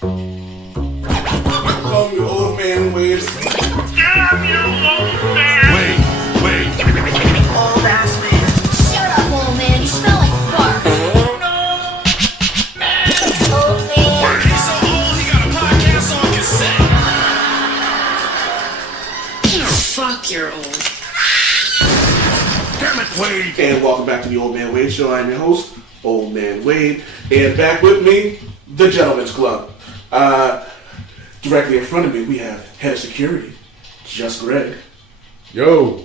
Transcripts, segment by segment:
Call me old man Wade. Damn you, old man! Wait. Old ass man. Shut up, old man. You smell like fart. No! Man! Old man. He's so old, he got a podcast on cassette. Fuck, you're old. Damn it, Wade. And welcome back to the Old Man Wade Show. I'm your host, Old Man Wade. And back with me, the Gentlemen's Club. Directly in front of me, we have Head of Security, Just Greg. Yo.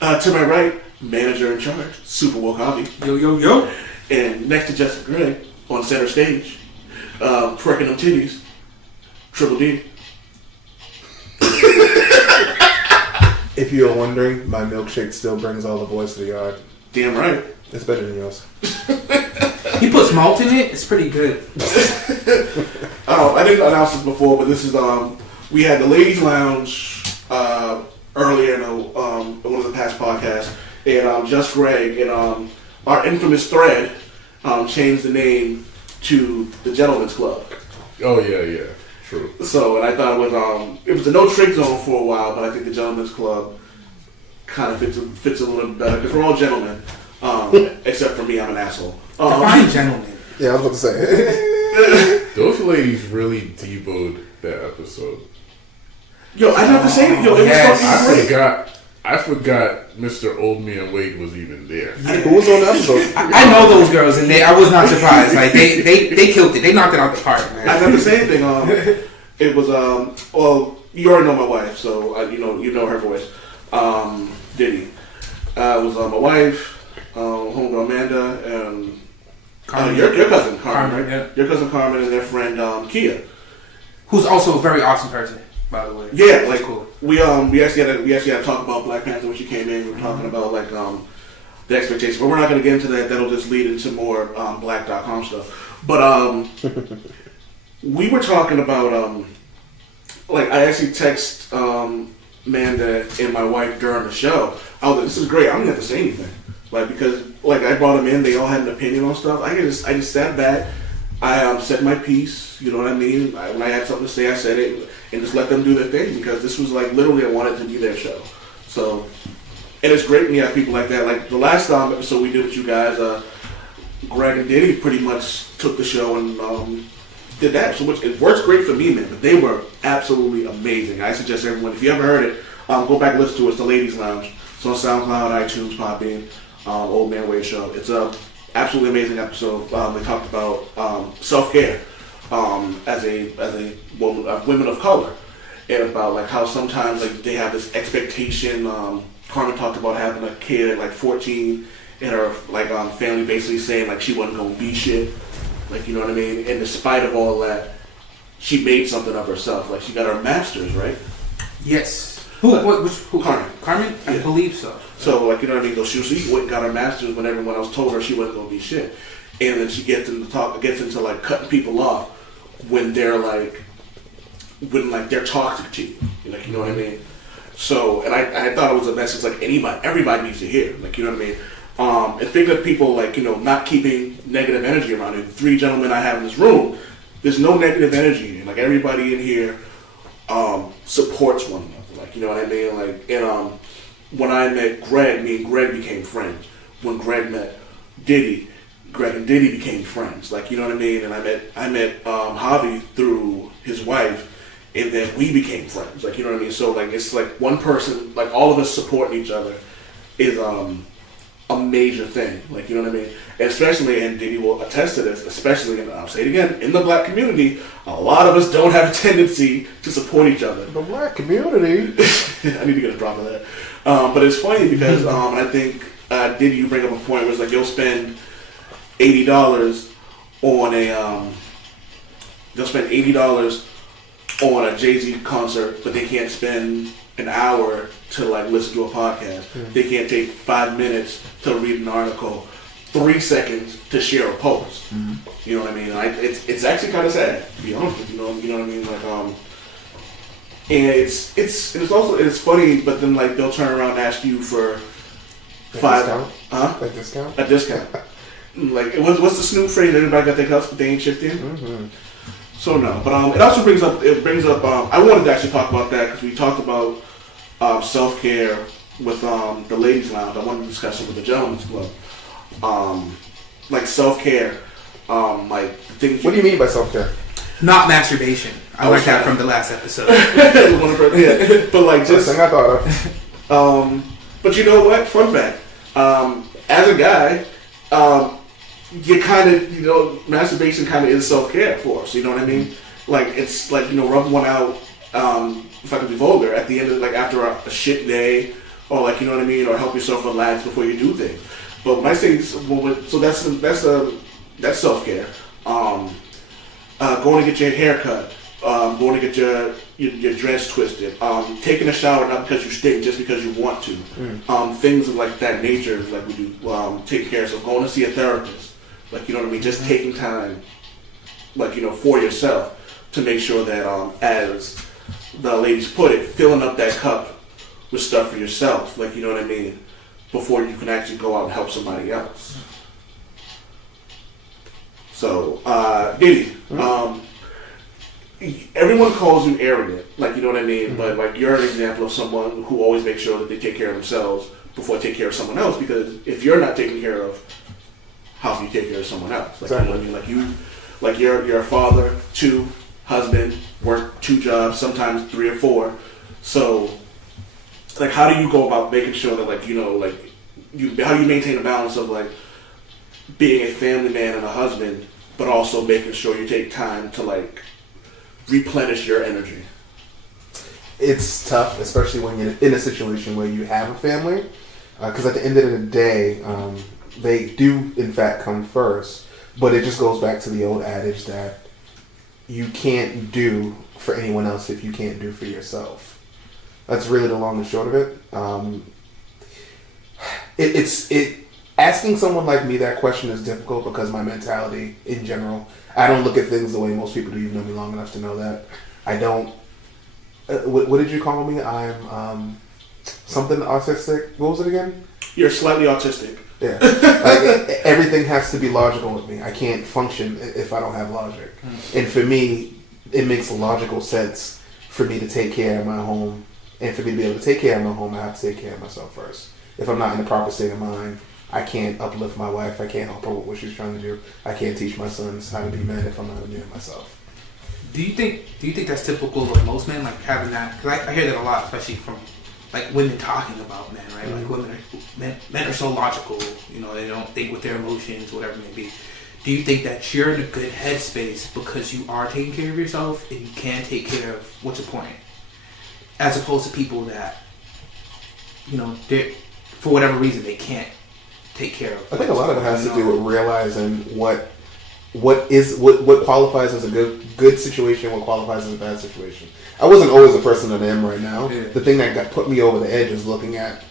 To my right, Manager in Charge, Super Woke Hobby. Yo. And next to Just Greg, on center stage, twerking them titties, Triple D. If you are wondering, my milkshake still brings all the boys to the yard. Damn right. It's better than yours. He puts malt in it. It's pretty good. I didn't announce this before, but this is we had the Ladies Lounge earlier in one of the past podcasts, and Just Greg and our infamous thread changed the name to the Gentlemen's Club. Oh, yeah. True. So, and I thought it was a no trick zone for a while, but I think the Gentlemen's Club kind of fits a little bit better because we're all gentlemen, except for me, I'm an asshole. Fine gentleman. Yeah, I was about to say. Those ladies really devoted that episode. Yo, I have to say it. Yo, it Yes. was fucking great. I forgot Mr. Old Man Wade was even there. Who was on the episode? I know those girls, and I was not surprised. Like they killed it. They knocked it out the park, man. I have the same thing. It was well, you already know my wife, so you know her voice. Diddy. It was my wife, homegirl Amanda, and your cousin Carmen, right? Yeah. Your cousin Carmen and their friend Kia. Who's also a very awesome person, by the way. Yeah, like cool. we actually had to talk about Black Panther when she came in. We were talking about like the expectations, but we're not going to get into that. That'll just lead into more black.com stuff. But we were talking about like I actually text Amanda and my wife during the show. I was like, "This is great. I don't have to say anything." Like because like I brought them in, they all had an opinion on stuff. I just sat back. I said my piece. You know what I mean? When I had something to say, I said it, and just let them do their thing because this was like literally I wanted to be their show. So, and it's great when you have people like that. Like the last episode we did with you guys, Greg and Diddy pretty much took the show and did that. So which it works great for me, man. But they were absolutely amazing. I suggest everyone, if you haven't heard it, go back and listen to it. It's the Ladies Lounge. It's on SoundCloud, iTunes, Podbean, Old Man Wade Show. It's a absolutely amazing episode. They talked about self-care as a women of color, and about like how sometimes like they have this expectation. Carmen talked about having a kid at like 14, and her like family basically saying like she wasn't gonna be shit, like you know what I mean. And despite of all that, she made something of herself. Like she got her master's, right? Yes. Who? Carmen. Carmen? I Yeah. believe so. So, like, you know what I mean? So she went and got her master's when everyone else told her she wasn't going to be shit. And then she gets into like cutting people off when they're they're toxic to you. Like, you know what I mean? So, and I thought it was a message like everybody needs to hear. Like, you know what I mean? And think of people like, you know, not keeping negative energy around it. 3 gentlemen I have in this room, there's no negative energy. And like everybody in here supports one another. Like, you know what I mean? Like, and when I met Greg, me and Greg became friends. When Greg met Diddy, Greg and Diddy became friends. Like, you know what I mean? And I met Javi through his wife, and then we became friends. Like, you know what I mean? So, like, it's like one person, like, all of us supporting each other is a major thing. Like, you know what I mean? And especially, and Diddy will attest to this, especially, and I'll say it again, in the black community, a lot of us don't have a tendency to support each other. The black community. I need to get a drop of that. But it's funny because I think Diddy, you bring up a point where it's like you'll spend $80 on a Jay-Z concert, but they can't spend an hour to like listen to a podcast. They can't take 5 minutes to read an article, 3 seconds to share a post. You know what I mean? It's actually kind of sad, to be honest with you. You know what I mean? Like and it's funny, but then like they'll turn around and ask you for A discount? a discount. Like what's the Snoop phrase? Everybody got their cups, but they ain't chipped in. So no, but it also brings up. I wanted to actually talk about that because we talked about self care with the ladies' lounge. I wanted to discuss it with the gentlemen's club. Like self care, like the things. What do you mean by self care? Not masturbation. I was learned that trying- from the last episode. Yeah, but like First just. thing I thought of. But you know what? Fun fact. As a guy, you kind of, masturbation kind of is self-care for us. You know what I mean? Like, it's like, rub one out, if I can be vulgar, at the end of, like, after a shit day, or like, you know what I mean? Or help yourself relax before you do things. But when I say, so that's self-care. Going to get your hair cut, going to get your dress twisted, taking a shower not because you stink, just because you want to. Things of like that nature, like we do, taking care of. So going to see a therapist, like, you know what I mean, just taking time, like, for yourself to make sure that, as the ladies put it, filling up that cup with stuff for yourself, like, you know what I mean, before you can actually go out and help somebody else. So, Diddy, everyone calls you arrogant, like, you know what I mean, but like you're an example of someone who always makes sure that they take care of themselves before they take care of someone else, because if you're not taking care of, how can you take care of someone else? Like, Exactly. you know what I mean? Like you're a father, 2, husband, work 2 jobs, sometimes 3 or 4. So, like, how do you go about making sure that, like, how do you maintain a balance of like being a family man and a husband, but also making sure you take time to like replenish your energy? It's tough, especially when you're in a situation where you have a family, because at the end of the day, they do in fact come first. But it just goes back to the old adage that you can't do for anyone else if you can't do for yourself. That's really the long and short of it. Asking someone like me that question is difficult because my mentality in general, I don't look at things the way most people do. You've known me long enough to know that. I don't. What did you call me? I'm something autistic. What was it again? You're slightly autistic. Yeah. Like, everything has to be logical with me. I can't function if I don't have logic. And for me, it makes logical sense for me to take care of my home. And for me to be able to take care of my home, I have to take care of myself first. If I'm not in the proper state of mind, I can't uplift my wife. I can't help her with what she's trying to do. I can't teach my sons how to be men if I'm not a man myself. Do you think that's typical of most men, like having that? Because I hear that a lot, especially from like women talking about men, right? Like men are so logical, they don't think with their emotions, whatever it may be. Do you think that you're in a good headspace because you are taking care of yourself and you can take care of what's the point, as opposed to people that, for whatever reason they can't take care of? I think a lot of it has to do with realizing what qualifies as a good situation, what qualifies as a bad situation. I wasn't always the person that I am right now. Yeah. The thing that put me over the edge is looking at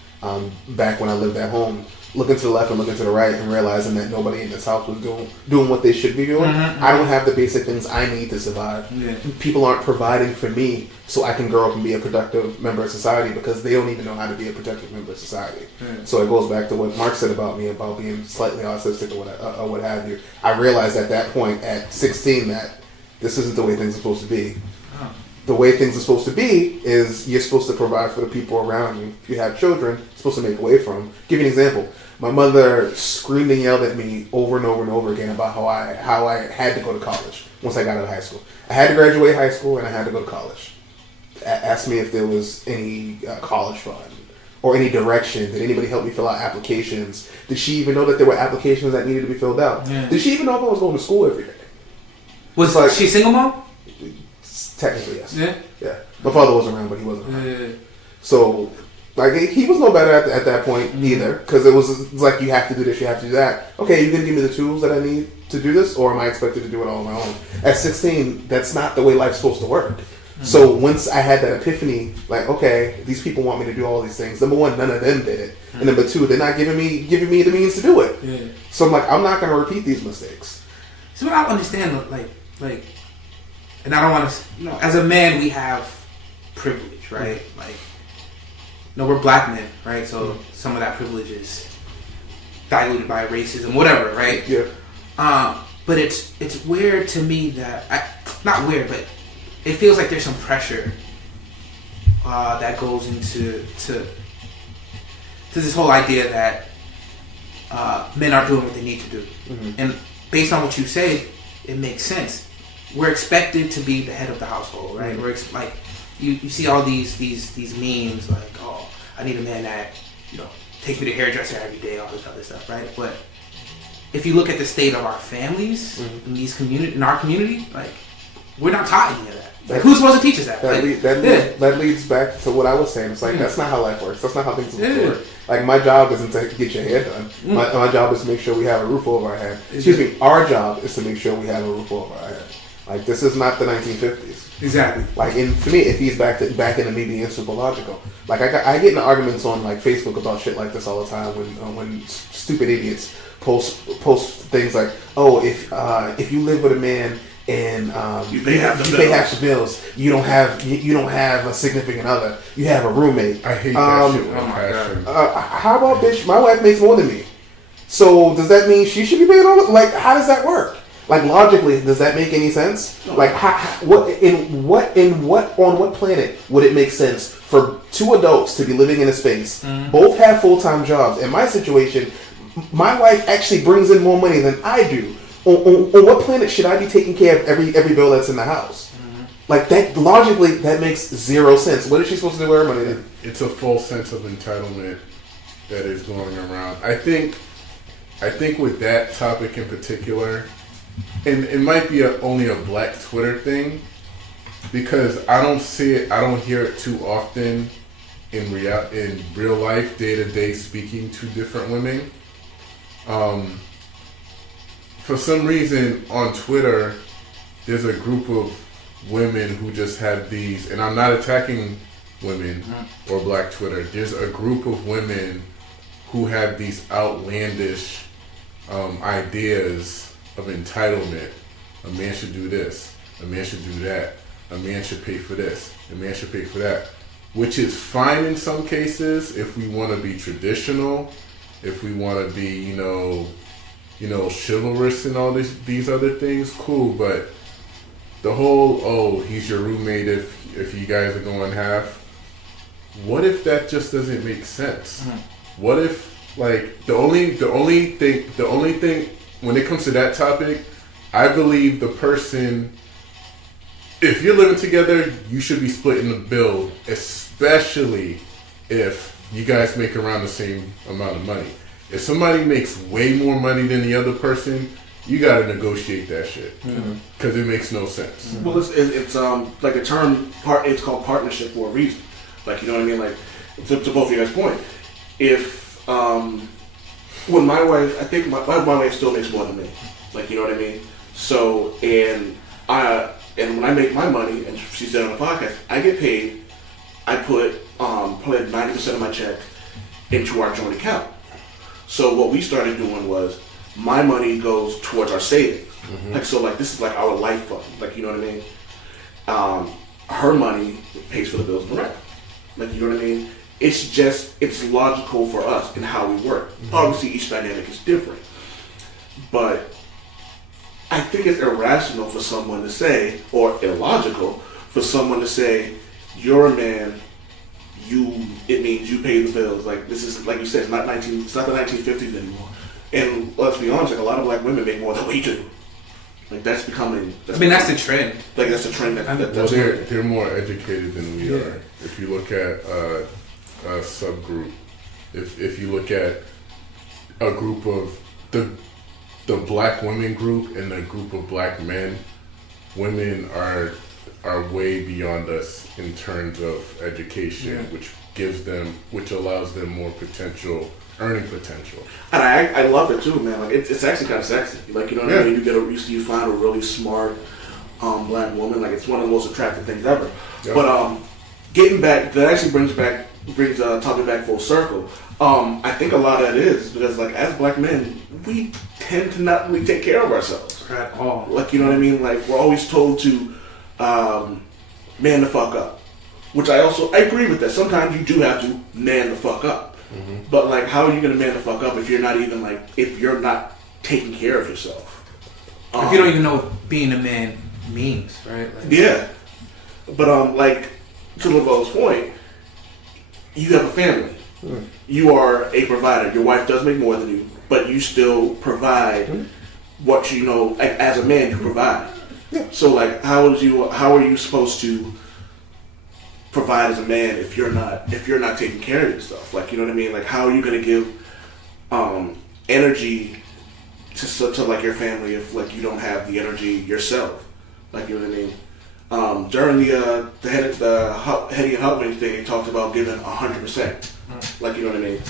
back when I lived at home, looking to the left and looking to the right, and realizing that nobody in this house was doing what they should be doing. I don't have the basic things I need to survive. Yeah. People aren't providing for me so I can grow up and be a productive member of society because they don't even know how to be a productive member of society. Yeah. So it goes back to what Mark said about me about being slightly autistic or what have you. I realized at that point at 16 that this isn't the way things are supposed to be. Oh. The way things are supposed to be is you're supposed to provide for the people around you. If you have children, you're supposed to make a way for them. Give you an example. My mother screamed and yelled at me over and over and over again about how I had to go to college once I got out of high school. I had to graduate high school and I had to go to college. Asked me if there was any college fund or any direction. Did anybody help me fill out applications? Did she even know that there were applications that needed to be filled out? Yeah. Did she even know if I was going to school every day? Was Like- she a single mom? Technically, yes. Yeah. Yeah. My father was around, but he wasn't around. Yeah. So, like, he was no better at that point either, because it was like, you have to do this, you have to do that. Okay, you gonna give me the tools that I need to do this, or am I expected to do it all on my own? At 16, that's not the way life's supposed to work. So once I had that epiphany, like, okay, these people want me to do all these things. Number one, none of them did it, and number two, they're not giving me the means to do it. Yeah. So I'm like, I'm not gonna repeat these mistakes. So what I don't understand, like, and I don't want to, as a man, we have privilege, right? Like, we're black men, right? So some of that privilege is diluted by racism, whatever, right? Yeah. But it's weird to me that not weird, but it feels like there's some pressure that goes into this whole idea that men are doing what they need to do, and based on what you say, it makes sense. We're expected to be the head of the household, right? We're like you see all these memes like, oh, I need a man that takes me to the hairdresser every day, all this other stuff, right? But if you look at the state of our families in our community, like we're not taught any of that. Like, who's supposed to teach us that? That leads back to what I was saying. It's like that's not how life works. That's not how things work. Like my job isn't to get your hair done. My job is to make sure we have a roof over our head. Excuse me. Our job is to make sure we have a roof over our head. Like this is not the 1950s. Exactly. Like to me, if he's back into me being super logical. Like I get in arguments on like Facebook about shit like this all the time when stupid idiots post things like, oh, if you live with a man and you pay half the bills, you don't have a significant other, you have a roommate. I hate that shit. Oh my God. How about, bitch, my wife makes more than me, so does that mean she should be paying all? Like, how does that work? Like, logically, does that make any sense? No. Like, on what planet would it make sense for two adults to be living in a space, both have full-time jobs? In my situation, my wife actually brings in more money than I do. On what planet should I be taking care of every bill that's in the house? Like, that logically, that makes zero sense. What is she supposed to do with her money then? It's a false sense of entitlement that is going around. I think with that topic in particular, and it might be only a Black Twitter thing, because I don't see it, I don't hear it too often in real life, day to day, speaking to different women. For some reason on Twitter, there's a group of women who just have these, and I'm not attacking women or Black Twitter. There's a group of women who have these outlandish ideas of entitlement. A man should do this. A man should do that. A man should pay for this. A man should pay for that. Which is fine in some cases if we want to be traditional, if we want to be, chivalrous and all these other things, cool. But the whole, oh, he's your roommate if you guys are going half. What if that just doesn't make sense? What if, like, the only thing when it comes to that topic, I believe the person, if you're living together, you should be splitting the bill, especially if you guys make around the same amount of money. If somebody makes way more money than the other person, you gotta negotiate that shit because it makes no sense. Well, it's like a term. It's called partnership for a reason. Like, you know what I mean? Like, to both of you guys' point, if when my wife, I think my wife still makes more than me. Like, you know what I mean? So and when I make my money and she's there on the podcast, I get paid. I put probably 90% of my check into our joint account. So what we started doing was my money goes towards our savings. Like, so like this is like our life fund. Like, you know what I mean? Her money pays for the bills and the rent. Like, you know what I mean? It's logical for us in how we work. Obviously each dynamic is different. But I think it's irrational for someone to say, or illogical for someone to say, you're a man, it means you pay the bills. Like, this is, like you said, it's not the 1950s anymore. And let's be honest, like, a lot of Black women make more than we do. Like, that's becoming. That's the trend. Like, that's the trend. They're more educated than we are. If you look at a subgroup, if you look at a group of the Black women group and the group of Black men, women are way beyond us in terms of education, which allows them more earning potential. And I love it too, man. Like, it's actually kind of sexy. Like, you know what I mean? You find a really smart Black woman. Like, it's one of the most attractive things ever. Yep. But getting back, that actually brings topic back full circle. I think a lot of it is because, like, as Black men, we tend to not really take care of ourselves at all. Like, you know what I mean? Like, we're always told to man the fuck up, which I agree with that. Sometimes you do have to man the fuck up, but like, how are you gonna man the fuck up if you're not taking care of yourself? If you don't even know what being a man memes, right? Like, Yeah, but like to LaVoe's point, you have a family. You are a provider. Your wife does make more than you, but you still provide what you know. Like, as a man, you provide. So like, how are you supposed to provide as a man if you're not taking care of yourself? Like, you know what I mean? Like, how are you gonna give energy to like your family if like you don't have the energy yourself? Like, you know what I mean? During the Hetty and Hot Wings thing, they talked about giving 100%. Like, you know what I mean?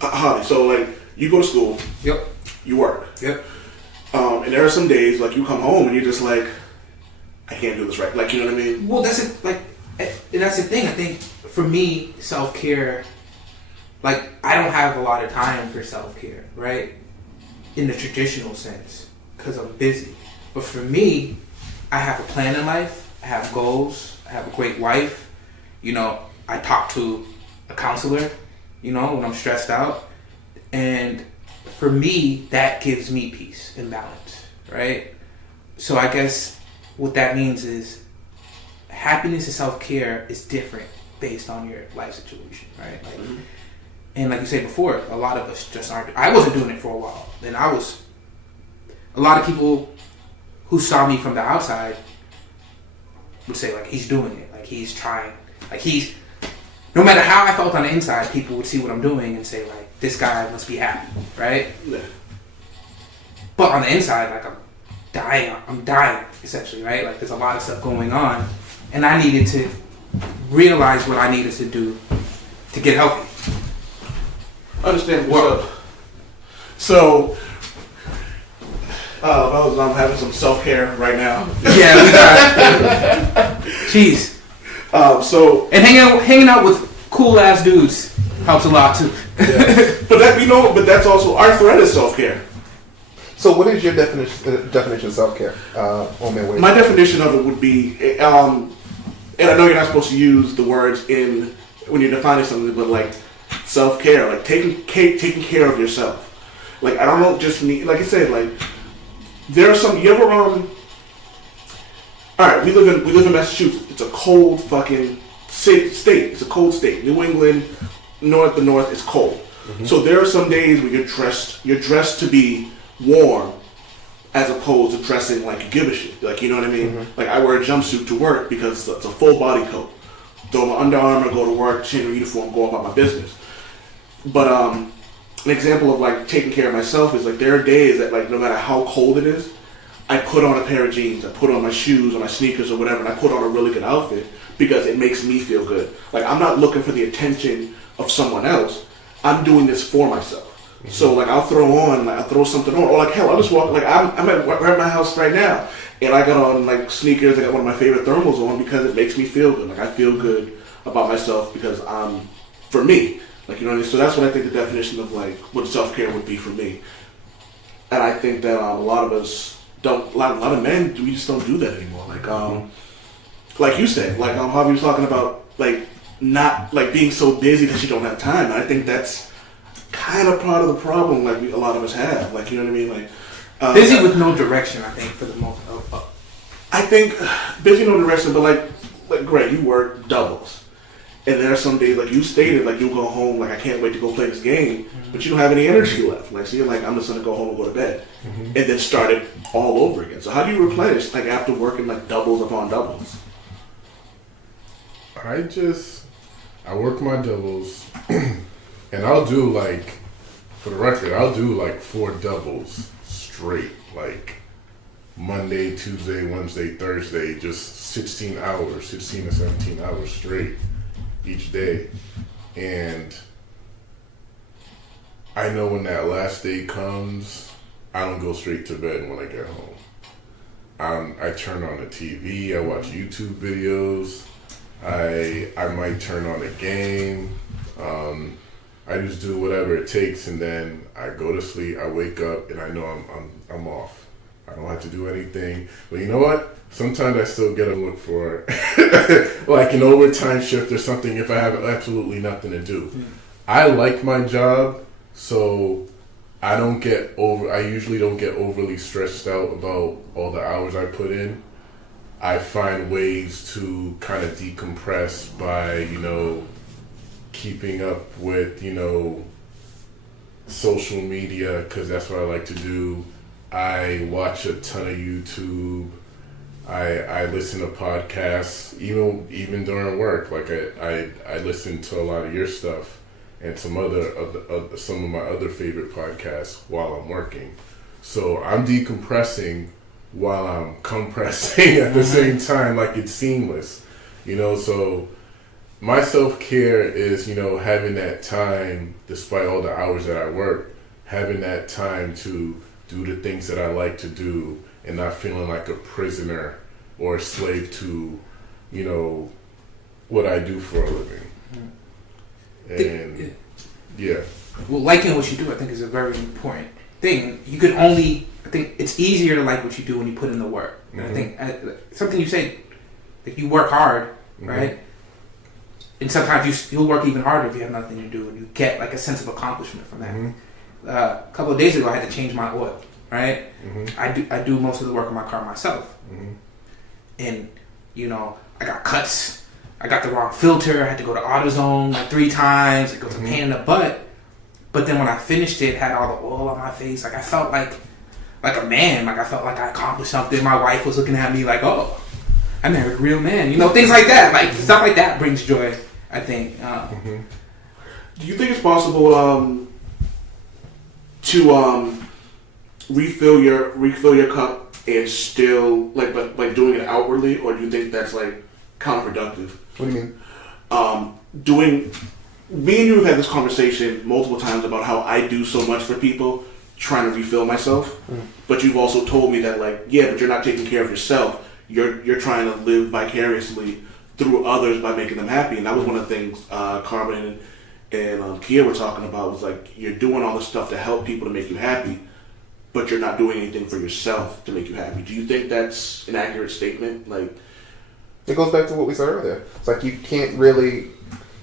Holly, so like, you go to school. Yep. You work. Yep. And there are some days like you come home and you're just like, I can't do this right. Like, you know what I mean? Well, that's it. Like, and that's the thing. I think for me, self-care, like, I don't have a lot of time for self-care, right? In the traditional sense, because I'm busy. But for me, I have a plan in life. I have goals. I have a great wife. You know, I talk to a counselor, you know, when I'm stressed out. And for me, that gives me peace and balance, right? So I guess what that means is happiness and self-care is different based on your life situation, right? Like, and like you said before, a lot of us just aren't. I wasn't doing it for a while. Then a lot of people who saw me from the outside would say, like, he's doing it. Like, he's trying. Like, no matter how I felt on the inside, people would see what I'm doing and say, like, this guy must be happy, right? Yeah. But on the inside, like, I'm dying, essentially, right? Like, there's a lot of stuff going on. And I needed to realize what I needed to do to get healthy. Understand what's up. So, I'm having some self-care right now. Yeah, we got it. Jeez. And hanging out with cool ass dudes helps a lot too. But that's also our thread is self-care. So, what is your definition of self-care, Omen Wade? My definition of it would be, and I know you're not supposed to use the words in when you're defining something, but like self-care, like taking care of yourself. Like, I don't just need, like I said, like there are some. You ever all right, we live in Massachusetts. It's a cold fucking state. It's a cold state. New England, the north is cold. Mm-hmm. So there are some days where you're dressed to be warm, as opposed to dressing like you give a shit. Like, you know what I mean? Mm-hmm. Like, I wear a jumpsuit to work because it's a full body coat. Throw my Under Armour, go to work, change my uniform, go about my business. But an example of like taking care of myself is like there are days that like no matter how cold it is, I put on a pair of jeans, I put on my shoes or my sneakers or whatever, and I put on a really good outfit because it makes me feel good. Like, I'm not looking for the attention of someone else. I'm doing this for myself. Mm-hmm. So like I'll throw something on, or like hell, I'll just walk. Like I'm at my house right now, and I got on like sneakers. I got one of my favorite thermals on because it makes me feel good. Like, I feel good about myself because I'm for me. Like, you know what I mean? So that's what I think the definition of like what self-care would be for me. And I think that a lot of us don't. A lot of men, we just don't do that anymore. Like you said, like how you was talking about like not like being so busy that you don't have time. And I think that's kind of part of the problem. Like a lot of us have. Like, you know what I mean? Like busy with no direction. I think for the most. I think busy no direction, but like Greg, you work doubles. And there are some days, like you stated, like you'll go home, like I can't wait to go play this game, but you don't have any energy left. Like, so you're like, I'm just gonna go home and go to bed, and then start it all over again. So how do you replenish, like after working like doubles upon doubles? I work my doubles, and I'll do like, for the record, I'll do like 4 doubles straight, like Monday, Tuesday, Wednesday, Thursday, just 16 to 17 hours straight each day. And I know when that last day comes, I don't go straight to bed when I get home. I turn on the TV, I watch YouTube videos, I might turn on a game, I just do whatever it takes, and then I go to sleep, I wake up, and I know I'm off. I don't have to do anything. But you know what? Sometimes I still get a look for like an overtime shift or something if I have absolutely nothing to do. I like my job, so I usually don't get overly stressed out about all the hours I put in. I find ways to kind of decompress by, keeping up with, social media, because that's what I like to do. I watch a ton of YouTube. I listen to podcasts, even during work. Like I listen to a lot of your stuff and some of my other favorite podcasts while I'm working. So I'm decompressing while I'm compressing at the same time, like it's seamless, so my self-care is, having that time, despite all the hours that I work, having that time to do the things that I like to do and not feeling like a prisoner or a slave to, what I do for a living. And yeah. Well, liking what you do, I think, is a very important thing. I think it's easier to like what you do when you put in the work. And I think something you say, like you work hard, right? And sometimes you'll work even harder if you have nothing to do, and you get like a sense of accomplishment from that. A couple of days ago, I had to change my oil, right? I do most of the work on my car myself, and I got cuts. I got the wrong filter. I had to go to AutoZone like 3 times. It was a pain in the butt. But then when I finished it, had all the oil on my face. Like I felt like a man. Like I felt like I accomplished something. My wife was looking at me like, "Oh, I married a real man." Things like that. Like stuff like that brings joy, I think. Do you think it's possible to refill your cup and still like doing it outwardly, or do you think that's like counterproductive? What do you mean? Me and you have had this conversation multiple times about how I do so much for people trying to refill myself, but you've also told me that but you're not taking care of yourself. You're trying to live vicariously through others by making them happy, and that was one of the things Carmen and Kia were talking about, was like you're doing all this stuff to help people to make you happy, but you're not doing anything for yourself to make you happy. Do you think that's an accurate statement? Like, it goes back to what we said earlier. It's like you can't really,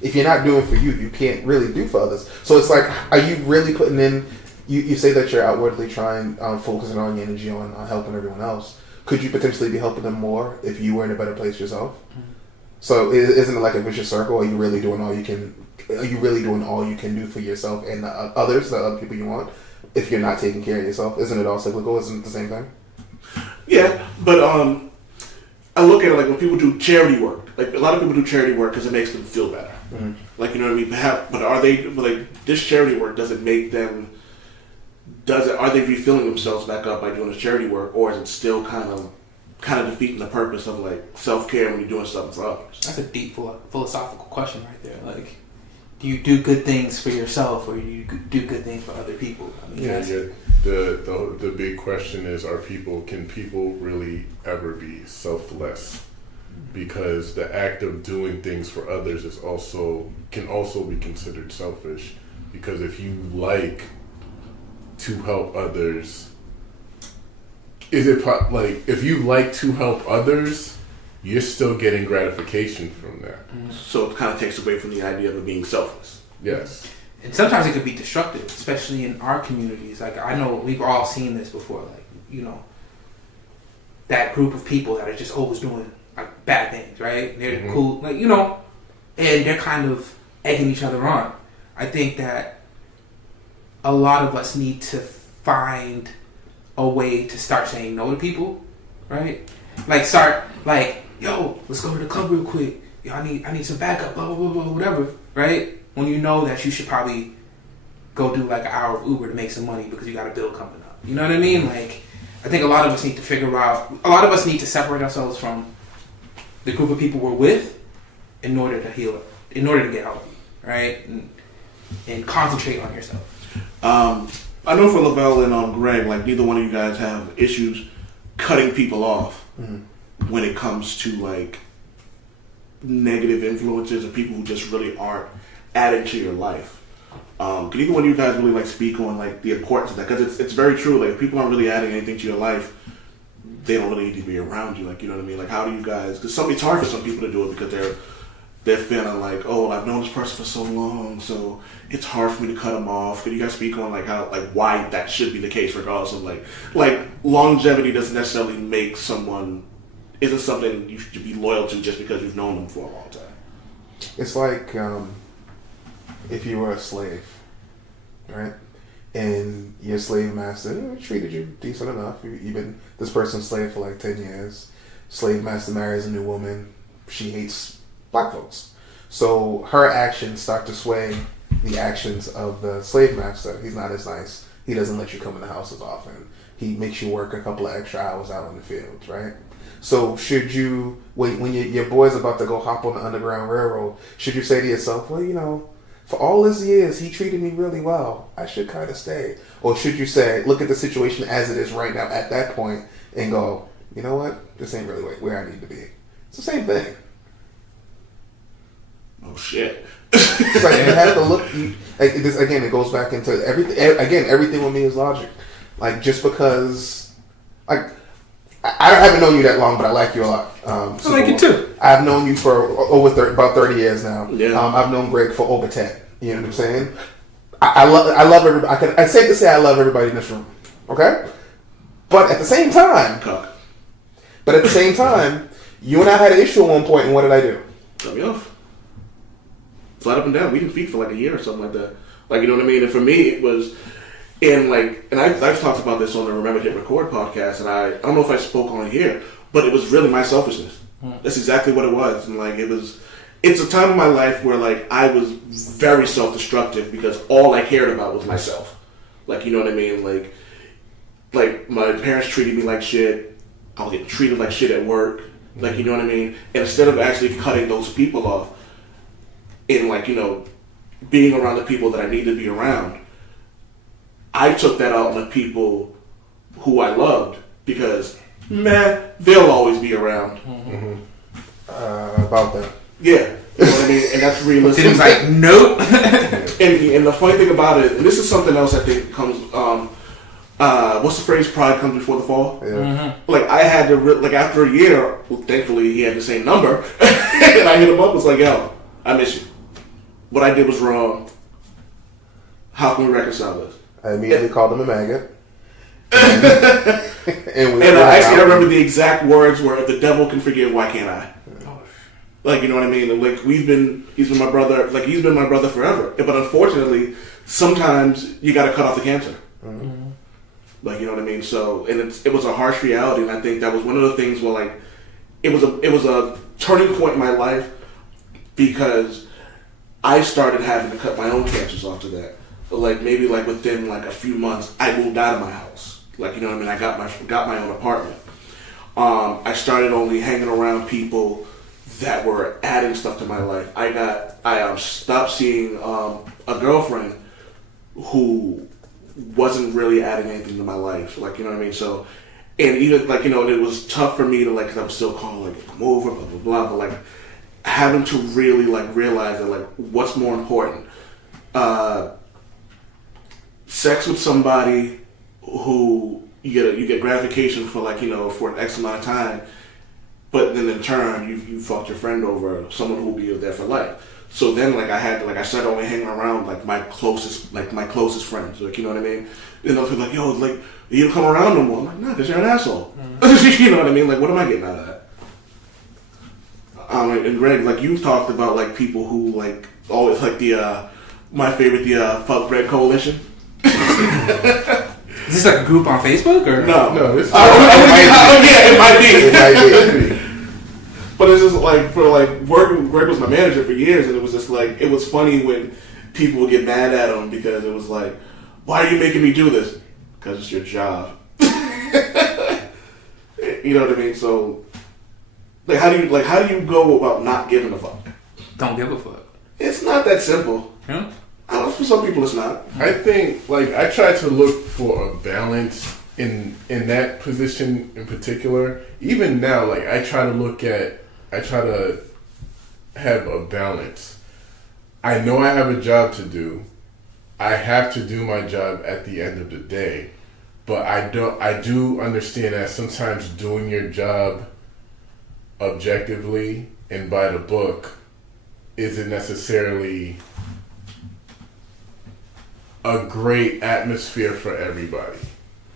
if you're not doing for you, you can't really do for others. So it's like, are you really putting in? You say that you're outwardly trying, focusing on your energy on helping everyone else. Could you potentially be helping them more if you were in a better place yourself? So isn't it like a vicious circle? Are you really doing all you can? Are you really doing all you can do for yourself and the other people you want? If you're not taking care of yourself, isn't it all cyclical? Isn't it the same thing? Yeah, but I look at it like when people do charity work. Like a lot of people do charity work because it makes them feel better. Like, you know what I mean? But are they like this charity work? Does it make them? Are they refilling themselves back up by doing this charity work, or is it still kind of defeating the purpose of like self-care when you're doing something for others? That's a deep philosophical question right there. Like, do you do good things for yourself, or do you do good things for other people? I mean, the big question is, can people really ever be selfless? Because the act of doing things for others can also be considered selfish. Because if you like to help others, if you like to help others, you're still getting gratification from that. So it kind of takes away from the idea of it being selfless. Yes. And sometimes it could be destructive, especially in our communities. Like, I know we've all seen this before. Like, that group of people that are just always doing like bad things, right? They're cool, and they're kind of egging each other on. I think that a lot of us need to find a way to start saying no to people, right? Like yo, let's go to the club real quick. Yo, I need some backup, blah, blah, blah, blah, whatever, right? When you know that you should probably go do like an hour of Uber to make some money because you got a bill coming up. You know what I mean? Like, I think a lot of us need to separate ourselves from the group of people we're with in order to heal, in order to get healthy, right? And concentrate on yourself. I know for Lavelle and Greg, like neither one of you guys have issues cutting people off when it comes to like negative influences or people who just really aren't adding to your life. Can either one of you guys really like speak on like the importance of that? Because it's very true. Like if people aren't really adding anything to your life, they don't really need to be around you. Like, you know what I mean? Like how do you guys? Because it's hard for some people to do it because they're feeling like, oh, I've known this person for so long, so it's hard for me to cut them off. Could you guys speak on like how, like why that should be the case, regardless of like longevity doesn't necessarily make someone isn't something you should be loyal to just because you've known them for a long time. It's like if you were a slave, right? And your slave master treated you decent enough. You've been this person's slave for like 10 years. Slave master marries a new woman. She hates black folks. So her actions start to sway the actions of the slave master. He's not as nice. He doesn't let you come in the house as often. He makes you work a couple of extra hours out in the fields, right? So should you, when your boy's about to go hop on the Underground Railroad, should you say to yourself, well, you know, for all these years, he treated me really well. I should kind of stay. Or should you say, look at the situation as it is right now at that point and go, you know what? This ain't really where I need to be. It's the same thing. Oh, shit. It's like you have to look. Like this again, it goes back into everything. Again, everything with me is logic. Like just because, like I haven't known you that long, but I like you a lot. I like you too. I've known you for over about 30 years now. Yeah. I've known Greg for over 10. You know what I'm saying? I love everybody. It's safe to say I love everybody in this room. Okay, but at the same time, you and I had an issue at one point, and what did I do? Cut me off. Flat up and down. We didn't speak for like a year or something like that. Like, you know what I mean? And for me, it was and I've talked about this on the Remember Hit Record podcast, and I don't know if I spoke on it here, but it was really my selfishness. That's exactly what it was. And like it's a time in my life where like I was very self-destructive because all I cared about was myself. Like, you know what I mean? Like my parents treated me like shit. I was getting treated like shit at work. Like, you know what I mean? And instead of actually cutting those people off and like, you know, being around the people that I need to be around, I took that out on the people who I loved because, man, they'll always be around. About that. Yeah, you know what I mean? And that's realistic. It was like, nope. And the funny thing about it, and this is something else I think comes, what's the phrase? Pride comes before the fall. Yeah. Like I had to, like after a year, well, thankfully he had the same number, and I hit him up. Was like, yo, I miss you. What I did was wrong. How can we reconcile this? I immediately called him a maggot. and I remember the exact words were, "If the devil can forgive, why can't I?" Like, you know what I mean? And like he's been my brother. Like he's been my brother forever. But unfortunately, sometimes you got to cut off the cancer. Mm-hmm. Like, you know what I mean? So, and it was a harsh reality, and I think that was one of the things where like it was a turning point in my life because I started having to cut my own cancers off to that. But like maybe like within like a few months, I moved out of my house. Like, you know what I mean? I got my own apartment. I started only hanging around people that were adding stuff to my life. I stopped seeing a girlfriend who wasn't really adding anything to my life. Like, you know what I mean? So, and even like, you know, it was tough for me to like, cause I was still calling like, come over, blah, blah, blah. But like having to really like realize that like what's more important, sex with somebody who you get gratification for like, you know, for an X amount of time, but then in turn you fucked your friend over, someone who will be there for life. So then like I started only hanging around like my closest friends, like, you know what I mean? And those people like, yo, like you don't come around no more. I'm like, nah, because you're an asshole. You know what I mean? Like, what am I getting out of that? And Greg, like you've talked about like people who like always like my favorite, the Fuck Greg Coalition. Is this like a group on Facebook or No, it's yeah, it might be. It might be. But it's just like for like working. Greg was my manager for years, and it was just like it was funny when people would get mad at him because it was like, "Why are you making me do this?" Because it's your job. You know what I mean? So, like, how do you go about not giving a fuck? don't give a fuck? It's not that simple. Yeah. For some people, it's not. I think, like, I try to look for a balance in that position in particular. Even now, like, I try to have a balance. I know I have a job to do. I have to do my job at the end of the day. But I do understand that sometimes doing your job objectively and by the book isn't necessarily a great atmosphere for everybody,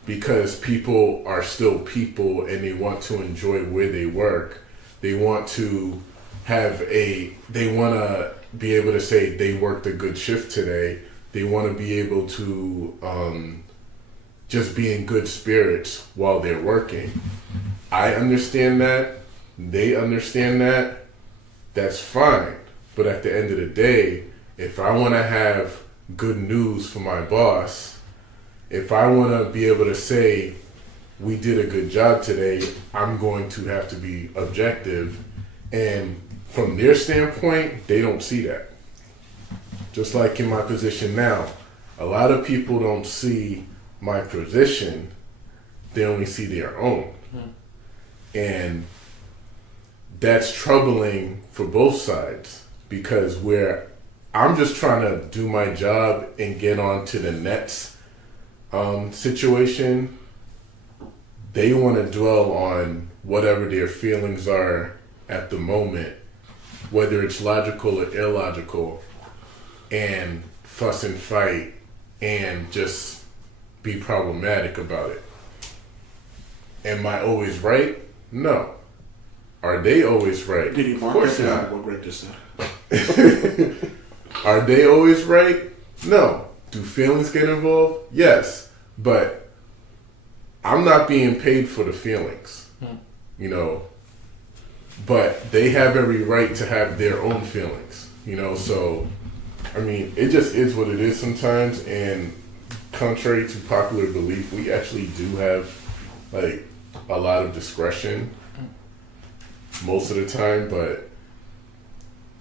because people are still people and they want to enjoy where they work. They want to they want to be able to say they worked a good shift today. They want to be able to just be in good spirits while they're working. I understand that. They understand that. That's fine. But at the end of the day, if I want to have good news for my boss, if I want to be able to say we did a good job today, I'm going to have to be objective. And from their standpoint, they don't see that. Just like in my position now, a lot of people don't see my position, they only see their own. And that's troubling for both sides, because where I'm just trying to do my job and get on to the next situation, they want to dwell on whatever their feelings are at the moment, whether it's logical or illogical, and fuss and fight and just be problematic about it. Am I always right? No. Are they always right? Did you Of mark course that not. down? What Greg just said. Are they always right? No. Do feelings get involved? Yes. But I'm not being paid for the feelings. You know, but they have every right to have their own feelings. You know, so I mean, it just is what it is sometimes, and contrary to popular belief, we actually do have like a lot of discretion most of the time, but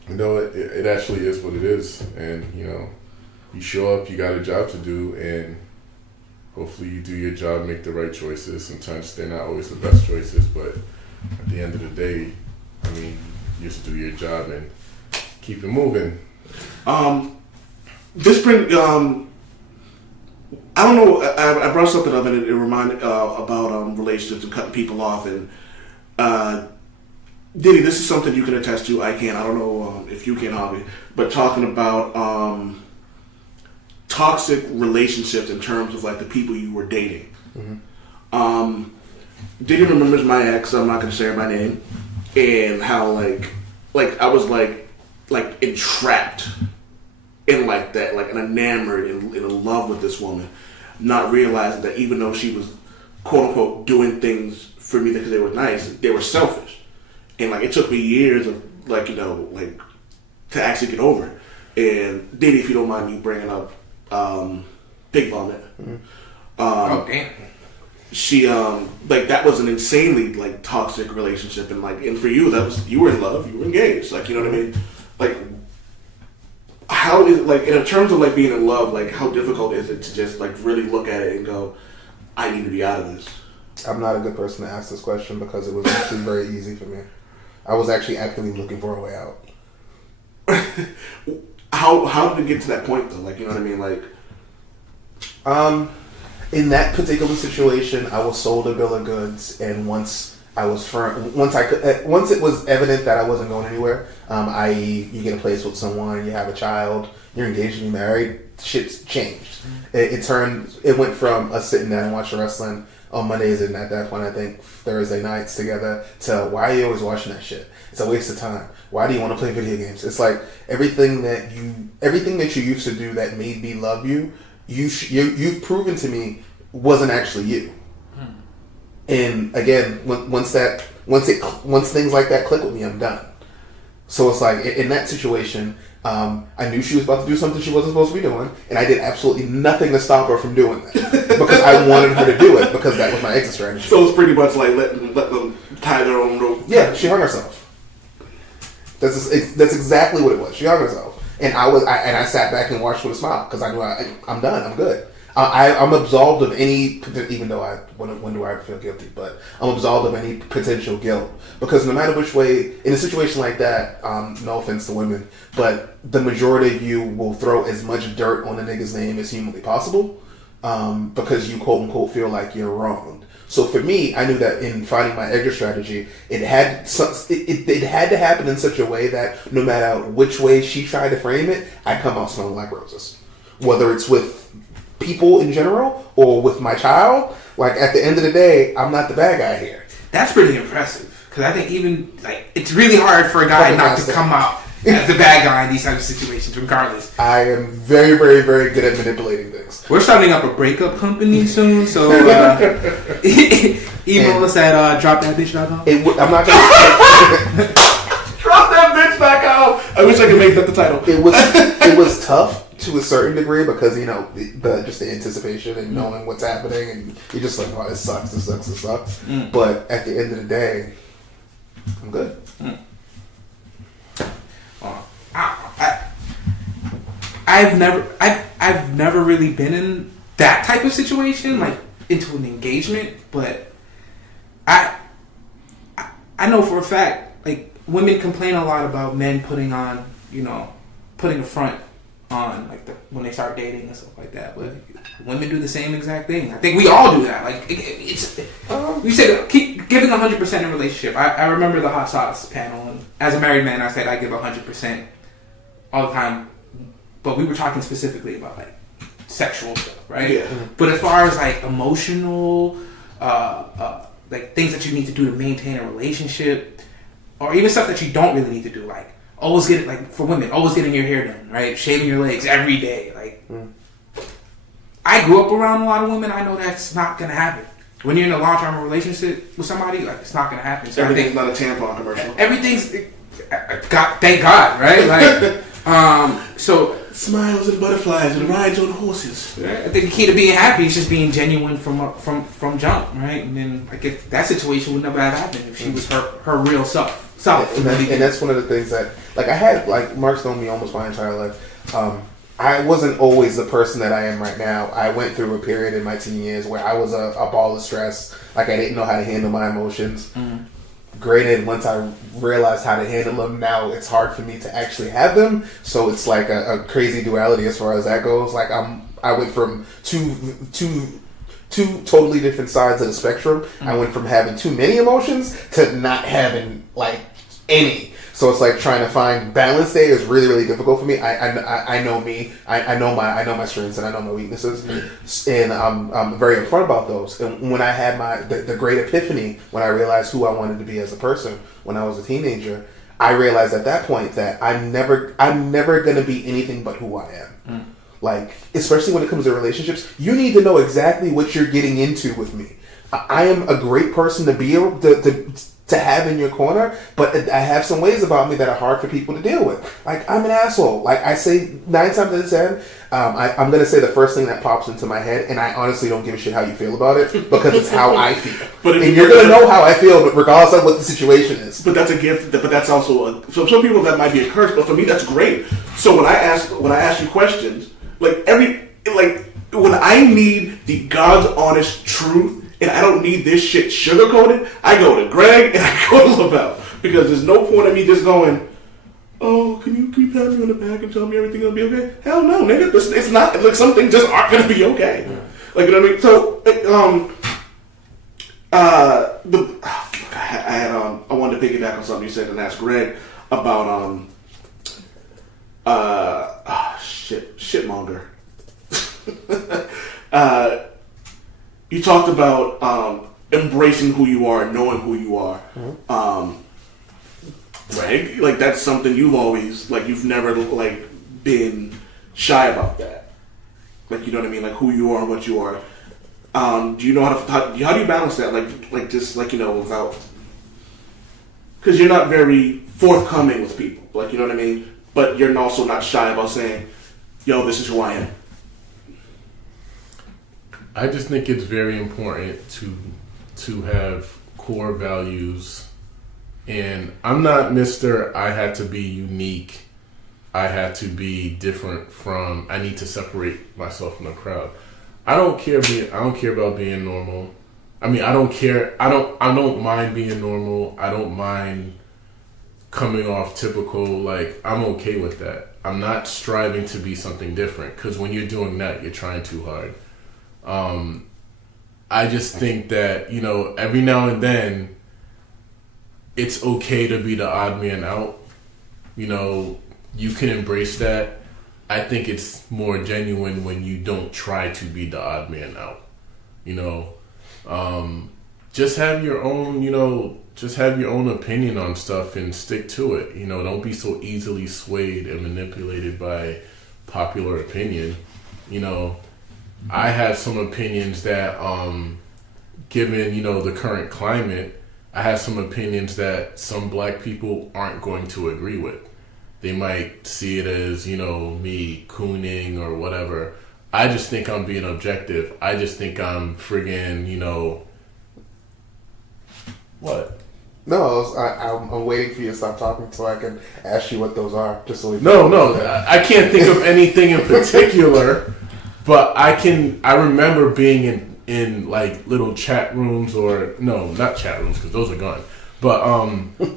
you know, it actually is what it is. And you know, you show up, you got a job to do, and hopefully you do your job, make the right choices. Sometimes they're not always the best choices, but at the end of the day, I mean, you just do your job and keep it moving. This bring I don't know. I brought something up, and it reminded about relationships and cutting people off. And Diddy, this is something you can attest to. I can't. I don't know if you can, Hobby, but talking about toxic relationships in terms of like the people you were dating. Mm-hmm. Diddy remembers my ex. I'm not going to say her by name, and how like I was like entrapped in like that, like enamored and in love with this woman, not realizing that even though she was quote unquote doing things for me because they were nice, they were selfish, and like it took me years of like, you know, like to actually get over it. And Diddy, if you don't mind me bringing up Pig Vomit, Oh damn. she like that was an insanely like toxic relationship, and like, and for you that was, you were in love, you were engaged, like, you know what I mean, like. How is, like, in terms of like being in love, like how difficult is it to just like really look at it and go, I need to be out of this? I'm not a good person to ask this question because it was actually very easy for me. I was actually actively looking for a way out. How did it get to that point though? Like, you know what I mean? Like, in that particular situation, I was sold a bill of goods, and once I was firm, once it was evident that I wasn't going anywhere, i.e., you get a place with someone, you have a child, you're engaged and you're married, shit's changed. It went from us sitting down and watching wrestling on Mondays and at that point I think Thursday nights together to why are you always watching that shit? It's a waste of time. Why do you want to play video games? It's like everything that you used to do that made me love you, you've proven to me wasn't actually you. And again, once things like that click with me, I'm done. So it's like in that situation, I knew she was about to do something she wasn't supposed to be doing, and I did absolutely nothing to stop her from doing that because I wanted her to do it because that was my exit strategy. so it's pretty much like let them tie their own rope. Yeah, she hung herself. That's exactly what it was. She hung herself, and I sat back and watched with a smile because I knew I'm done. I'm good. I'm absolved of any, even though when do I feel guilty, but I'm absolved of any potential guilt, because no matter which way, in a situation like that, no offense to women, but the majority of you will throw as much dirt on a nigga's name as humanly possible, because you quote unquote feel like you're wronged. So for me, I knew that in finding my exit strategy, it had to happen in such a way that no matter which way she tried to frame it, I come out smelling like roses. Whether it's with people in general or with my child, like at the end of the day, I'm not the bad guy here. That's pretty impressive. Because I think even, like, it's really hard for a guy not to come out as the bad guy in these types of situations, regardless. I am very, very, very good at manipulating things. We're starting up a breakup company soon, so email us at dropthatbitch.com. I'm not going to... Drop that bitch back out. I wish I could make that the title. It was tough to a certain degree because, you know, just the anticipation and knowing what's happening, and you're just like, oh, this sucks. But at the end of the day, I'm good. I've never really been in that type of situation, like into an engagement, but I know for a fact, like, women complain a lot about men putting on, you know, putting a front on, like, when they start dating and stuff like that, but women do the same exact thing. I think we all do that. Like, we said keep giving 100% in a relationship. I remember the hot sauce panel, and as a married man, I said I give 100% all the time. But we were talking specifically about, like, sexual stuff, right? Yeah. But as far as, like, emotional, like, things that you need to do to maintain a relationship, or even stuff that you don't really need to do, like, always get it, like, for women, always getting your hair done, right? Shaving your legs every day, like. I grew up around a lot of women. I know that's not gonna happen. When you're in a long-term relationship with somebody, like, it's not gonna happen. So Everything's not a tampon commercial. Everything's, thank God, right? Like, so. Smiles and butterflies and rides on horses. I think the key to being happy is just being genuine from jump, right? And then, like, if that situation would never have happened if she was her real self. And that's one of the things that, like, I had, like, Mark's known me almost my entire life. I wasn't always the person that I am right now. I went through a period in my teen years where I was a ball of stress. Like, I didn't know how to handle my emotions. Mm-hmm. Granted, once I realized how to handle them, now it's hard for me to actually have them. So it's like a crazy duality as far as that goes. Like, I went from two totally different sides of the spectrum. Mm-hmm. I went from having too many emotions to not having, like, any. So it's like trying to find balance there is really, really difficult for me. I know me. I know my strengths and I know my weaknesses, and I'm very upfront about those. And when I had the great epiphany, when I realized who I wanted to be as a person when I was a teenager, I realized at that point that I'm never gonna be anything but who I am. Like, especially when it comes to relationships, you need to know exactly what you're getting into with me. I am a great person to be to have in your corner, but I have some ways about me that are hard for people to deal with. Like, I'm an asshole. Like, I say 9 times out of 10, I'm going to say the first thing that pops into my head, and I honestly don't give a shit how you feel about it, because it's how I feel. And you're going to know how I feel, regardless of what the situation is. But that's a gift. But that's also so some people that might be a curse. But for me, that's great. So when I ask you questions, when I need the God's honest truth, and I don't need this shit sugar-coated, I go to Greg and I go to LaBelle. Because there's no point in me just going, oh, can you pat me on the back and tell me everything's going to be okay? Hell no, nigga. It's not. Like, some things just aren't going to be okay. Like, you know what I mean? So, I wanted to piggyback on something you said and ask Greg about, shitmonger. You talked about embracing who you are, knowing who you are. Greg, like, that's something you've always, like, you've never, like, been shy about that. Like, you know what I mean? Like, who you are and what you are. Do you know how do you balance that? Like just, like, you know, without, because you're not very forthcoming with people. Like, you know what I mean? But you're also not shy about saying, yo, this is who I am. I just think it's very important to have core values, and I'm not Mr. I had to be unique. I had to be different from. I need to separate myself from the crowd. I don't care about being normal. I mean, I don't care. I don't mind being normal. I don't mind coming off typical. Like, I'm okay with that. I'm not striving to be something different, because when you're doing that, you're trying too hard. I just think that, you know, every now and then, it's okay to be the odd man out. You know, you can embrace that. I think it's more genuine when you don't try to be the odd man out. You know, just have your own, you know, just have your own opinion on stuff and stick to it. You know, don't be so easily swayed and manipulated by popular opinion. You know, I have some opinions that, given, you know, the current climate, I have some opinions that some black people aren't going to agree with. They might see it as, you know, me cooning or whatever. I just think I'm being objective. I just think I'm friggin', you know... What? No, I'm waiting for you to stop talking so I can ask you what those are. Just so we No, I can't think of anything in particular, but I remember being in like little chat rooms, or no, not chat rooms because those are gone. But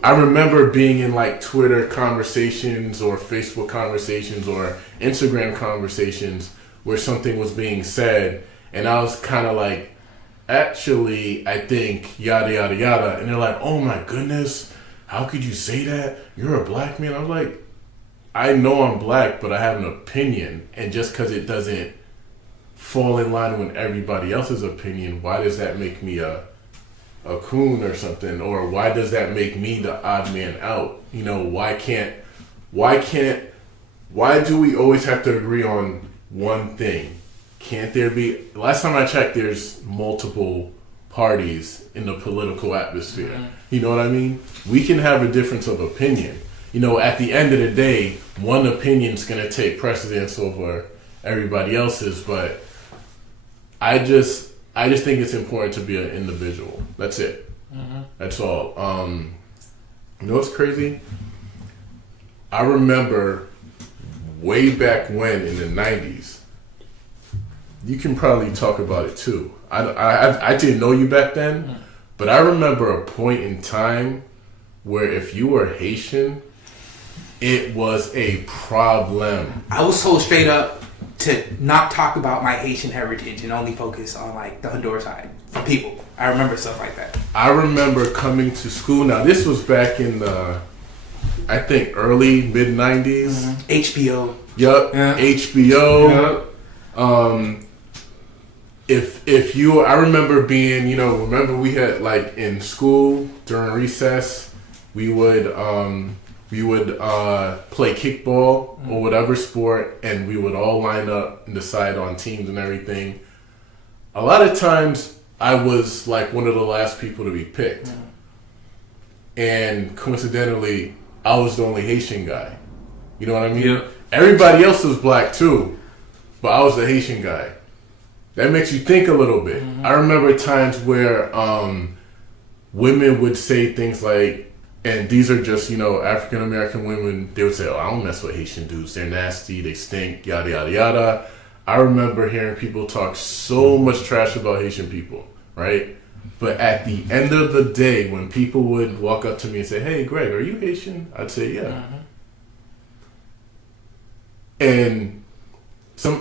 I remember being in like Twitter conversations or Facebook conversations or Instagram conversations where something was being said, and I was kind of like, actually, I think yada yada yada, and they're like, oh my goodness, how could you say that? You're a black man. I'm like, I know I'm black, but I have an opinion, and just because it doesn't fall in line with everybody else's opinion, why does that make me a coon or something? Or why does that make me the odd man out? You know, why do we always have to agree on one thing? Can't there be, last time I checked, there's multiple parties in the political atmosphere. Mm-hmm. You know what I mean? We can have a difference of opinion. You know, at the end of the day, one opinion's going to take precedence over everybody else's, but I just think it's important to be an individual. That's it. Mm-hmm. That's all. You know what's crazy? I remember way back when in the 90s, you can probably talk about it too. I didn't know you back then, but I remember a point in time where if you were Haitian, it was a problem. I was told straight up to not talk about my Haitian heritage and only focus on like the Honduras side for people. I remember stuff like that. I remember coming to school. Now this was back in the, I think early mid 90s. Mm-hmm. HBO. Yup. Yeah. HBO. Yep. If you, I remember being, you know, remember we had like in school during recess, we would play kickball or whatever sport, and we would all line up and decide on teams and everything. A lot of times I was like one of the last people to be picked. And coincidentally, I was the only Haitian guy. You know what I mean? Yeah. Everybody else was black too, but I was the Haitian guy. That makes you think a little bit. Mm-hmm. I remember times where women would say things like, and these are just, you know, African American women, they would say, oh, I don't mess with Haitian dudes. They're nasty, they stink, yada, yada, yada. I remember hearing people talk so much trash about Haitian people, right? But at the end of the day, when people would walk up to me and say, hey, Greg, are you Haitian? I'd say, yeah. Mm-hmm. And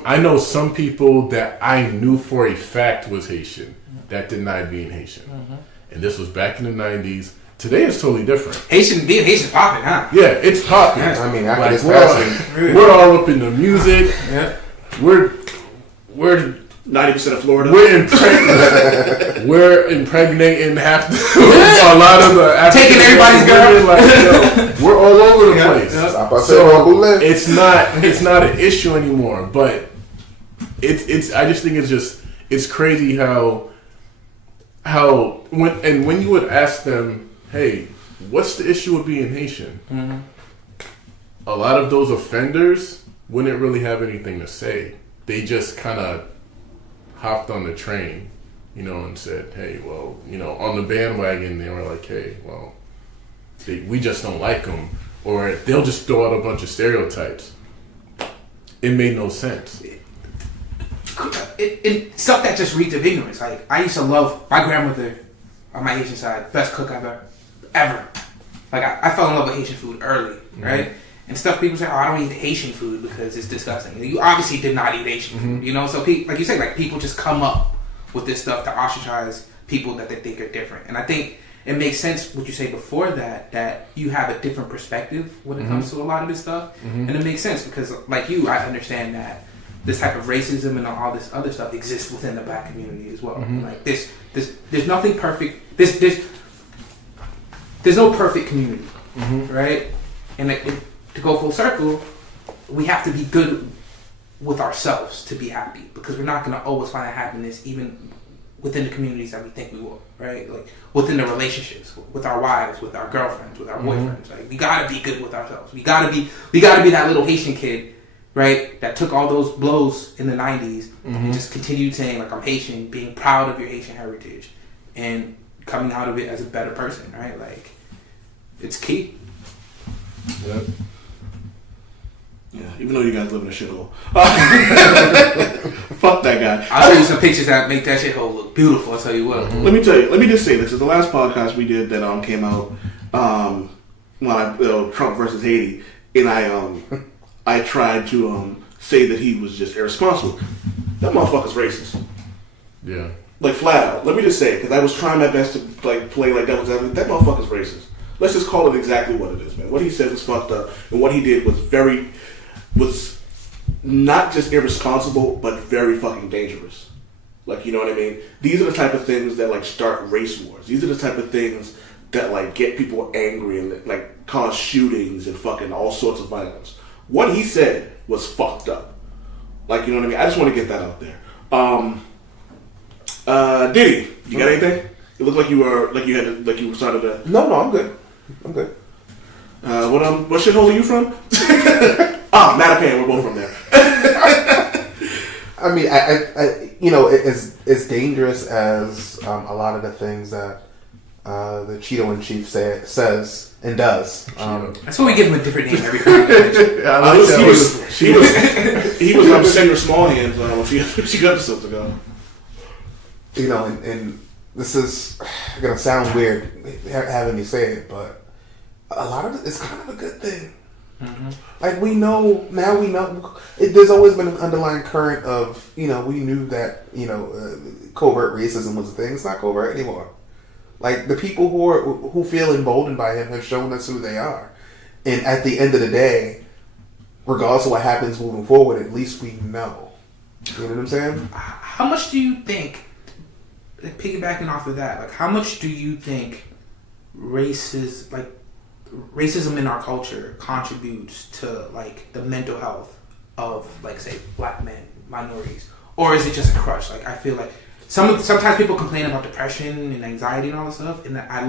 I know some people that I knew for a fact was Haitian that denied being Haitian. Mm-hmm. And this was back in the 90s. Today it's totally different. Being Haitian popping, huh? Yeah, it's popping. I mean, after like, this passing, we're all up in the music. Yeah. We're 90% of Florida. We're impregnating half a lot of the African taking everybody's girl. Like, yo, we're all over the place. Yeah. So it's not an issue anymore. But it's I just think it's crazy how when you would ask them, hey, what's the issue with being Haitian? Mm-hmm. A lot of those offenders wouldn't really have anything to say. They just kind of hopped on the train, you know, and said, hey, well, you know, on the bandwagon, they were like, hey, well, we just don't like them. Or they'll just throw out a bunch of stereotypes. It made no sense. It stuff that just reeks of ignorance. Like, I used to love my grandmother on my Haitian side, best cook ever. Like, I fell in love with Haitian food early, right? Mm-hmm. And stuff people say, oh, I don't eat Haitian food because it's disgusting. You obviously did not eat Haitian food, you know? So, like you say, like people just come up with this stuff to ostracize people that they think are different. And I think it makes sense what you say before that you have a different perspective when it comes to a lot of this stuff. And it makes sense because, like you, I understand that this type of racism and all this other stuff exists within the black community as well. Like there's nothing perfect. There's no perfect community, right? And to go full circle, we have to be good with ourselves to be happy, because we're not going to always find happiness even within the communities that we think we will, right? Like within the relationships with our wives, with our girlfriends, with our boyfriends. Like we gotta be good with ourselves. We gotta be that little Haitian kid, right? That took all those blows in the '90s and just continued saying, like, I'm Haitian, being proud of your Haitian heritage, and coming out of it as a better person, right? Like it's key. Yep. Yeah, even though you guys live in a shithole. Fuck that guy. I'll show you some pictures that make that shithole look beautiful. I'll tell you what. Let me tell you. Let me just say this: is the last podcast we did that came out when Trump versus Haiti, and I tried to say that he was just irresponsible. That motherfucker's racist. Yeah. Like flat out. Let me just say it, because I was trying my best to like play like devil's advocate. That motherfucker's racist. Let's just call it exactly what it is, man. What he said was fucked up, and what he did was not just irresponsible, but very fucking dangerous. Like, you know what I mean? These are the type of things that like start race wars. These are the type of things that like get people angry and like cause shootings and fucking all sorts of violence. What he said was fucked up. Like, you know what I mean? I just want to get that out there. Diddy, you got anything? It looked like you were started to. No, I'm good. I'm good. What shithole are you from? Mattapan. We're both from there. I mean, I you know, as dangerous as a lot of the things that the Cheeto in Chief says and does. That's why we give him a different name every time. He was Senator Smallhands a few episodes ago. You know, and this is gonna sound weird having me say it, but a lot of it's kind of a good thing. Like we know. There's always been an underlying current of, you know, we knew that, you know, covert racism was a thing. It's not covert anymore. Like the people who feel emboldened by him have shown us who they are, and at the end of the day, regardless of what happens moving forward, at least we know. You know what I'm saying? How much do you think, like, piggybacking off of that, like how much do you think racism in our culture contributes to like the mental health of, like, say, black men, minorities, or is it just a crush? Like I feel like sometimes people complain about depression and anxiety and all this stuff, and I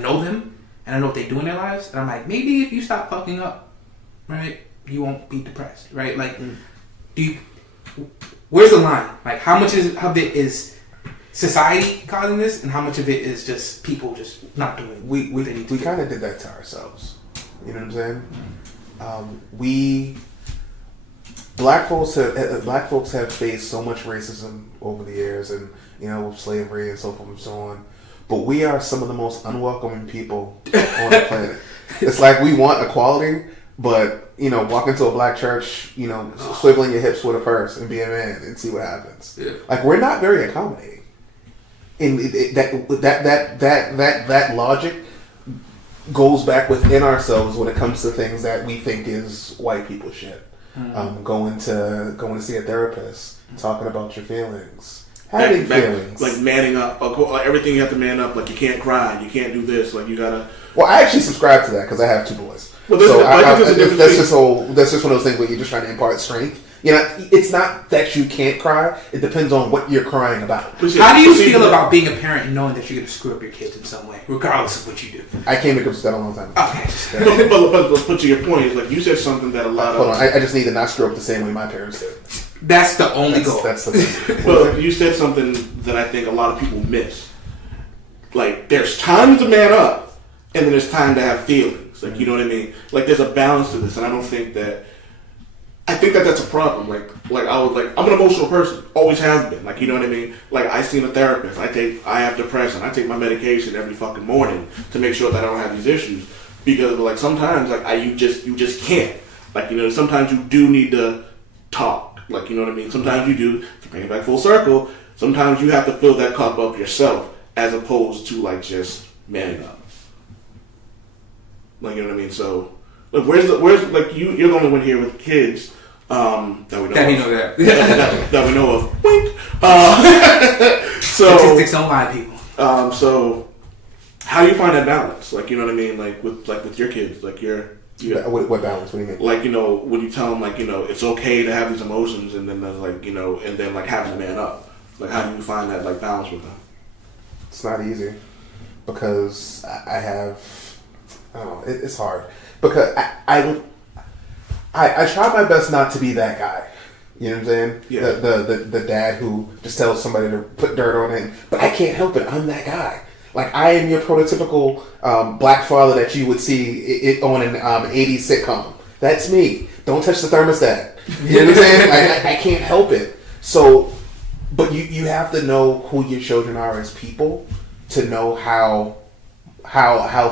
know them and I know what they do in their lives, and I'm like, maybe if you stop fucking up, right, you won't be depressed, right? Like, where's the line? Like, how much of it is society causing this, and how much of it is just people just not doing? We kind of did that to ourselves. You know what I'm saying? Black folks have faced so much racism over the years, and, you know, with slavery and so forth and so on. But we are some of the most unwelcoming people on the planet. It's like we want equality, but, you know, walk into a black church, you know, swiveling your hips with a purse and be a man and see what happens. Yeah. Like, we're not very accommodating. And that logic goes back within ourselves when it comes to things that we think is white people shit. Going to see a therapist, talking about your feelings, having feelings, like manning up. Like everything you have to man up. Like you can't cry, you can't do this. Like you gotta. Well, I actually subscribe to that because I have two boys. Well, so that's just one of those things where you're just trying to impart strength. You know, it's not that you can't cry. It depends on what you're crying about. How do you feel about being a parent and knowing that you're going to screw up your kids in some way, regardless of what you do? I came to grips with that a long time ago. Okay. But to your point, is like you said something that a lot of... Hold on, I just need to not screw up the same way my parents did. That's the only goal. That's the thing. Well, you said something that I think a lot of people miss. Like, there's time to man up, and then there's time to have feelings. Like, you know what I mean? Like, there's a balance to this, and I think that that's a problem. Like I'm an emotional person, always have been. Like, you know what I mean? Like, I seen a therapist. I have depression. I take my medication every fucking morning to make sure that I don't have these issues. Because, like, sometimes, like, you just can't. Like, you know, sometimes you do need to talk. Like, you know what I mean? Sometimes you do, to bring it back full circle, Sometimes you have to fill that cup up yourself, as opposed to like just manning up. Like, you know what I mean? So, like, where's like you're the only one here with kids that we know That of. you know that. that we know of. Wink. So Statistics don't lie, people. so how do you find that balance? Like, you know what I mean? Like with your kids, like What balance? What do you mean? like, you know, when you tell them like, you know, it's okay to have these emotions, and then there's like, you know, and then like having to man up. Like, how do you find that like balance with them? It's not easy because I have. I don't know. It's hard because I try my best not to be that guy. You know what I'm saying? Yeah. The dad who just tells somebody to put dirt on it, but I can't help it. I'm that guy. Like, I am your prototypical black father that you would see it on an 80s sitcom. That's me. Don't touch the thermostat. You know what I'm saying? I can't help it. So, but you have to know who your children are as people to know how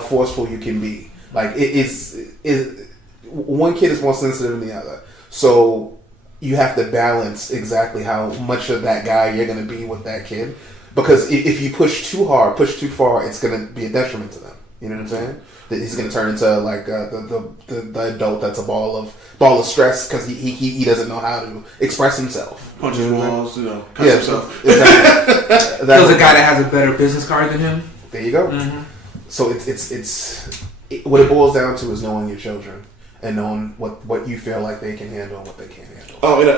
forceful you can be. Like, it is one kid is more sensitive than the other. So you have to balance exactly how much of that guy you're going to be with that kid. Because if you push too hard, push too far, it's going to be a detriment to them. You know what I'm saying? That he's going to turn into like the adult that's a ball of stress because he doesn't know how to express himself. Punches walls, you know, cuts Yeah, himself. exactly. There's a guy that has a better business card than him. There you go. So what it boils down to is knowing your children and knowing what you feel like they can handle and what they can't handle. Oh, and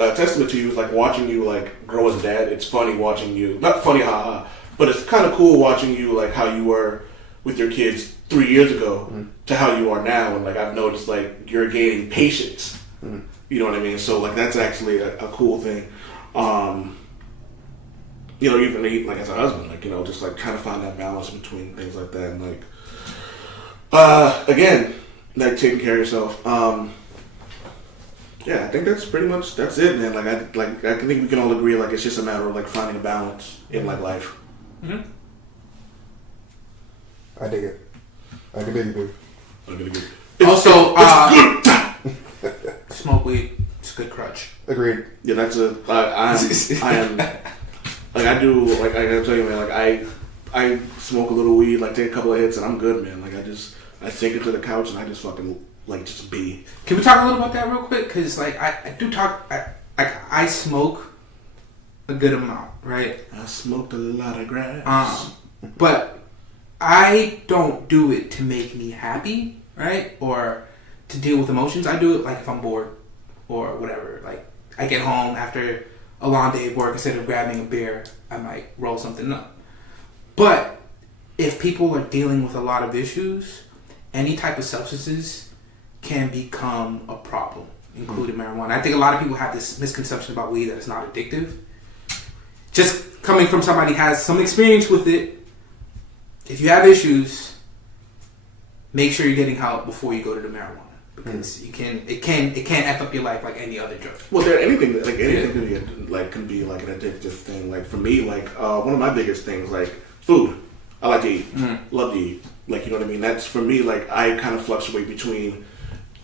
a testament to you is like watching you like grow as a dad. It's funny watching you, not funny, haha, but it's kind of cool watching you like how you were with your kids 3 years ago to how you are now. And like I've noticed like you're gaining patience. You know what I mean? So like that's actually a cool thing. You know, even like as a husband, like, you know, just like trying to find that balance between things like that, and like again, like taking care of yourself. Yeah, I think that's pretty much that's it, man. Like I think we can all agree like it's just a matter of like finding a balance in like life. I dig it. I can dig it, dude. I'm gonna get Also, smoke weed. It's a good crutch. Agreed. yeah, that's I am like I do like I gotta tell you, man. Like I smoke a little weed, like take a couple of hits, and I'm good, man. Like I sink into the couch and I just fucking like just be. Can we talk a little about that real quick? Because like I do talk. I smoke a good amount, right? I smoked a lot of grass. But I don't do it to make me happy, right? Or to deal with emotions. I do it like if I'm bored or whatever. Like I get home after a long day of work, instead of grabbing a beer, I might roll something up. But if people are dealing with a lot of issues, any type of substances can become a problem, including marijuana. I think a lot of people have this misconception about weed that it's not addictive. Just coming from somebody who has some experience with it, if you have issues, make sure you're getting help before you go to the marijuana, because it can F up your life like any other drug. Well, anything can be like an addictive thing. Like for me, like one of my biggest things, like food. I like to eat, love to eat. Like, you know what I mean. That's for me. Like I kind of fluctuate between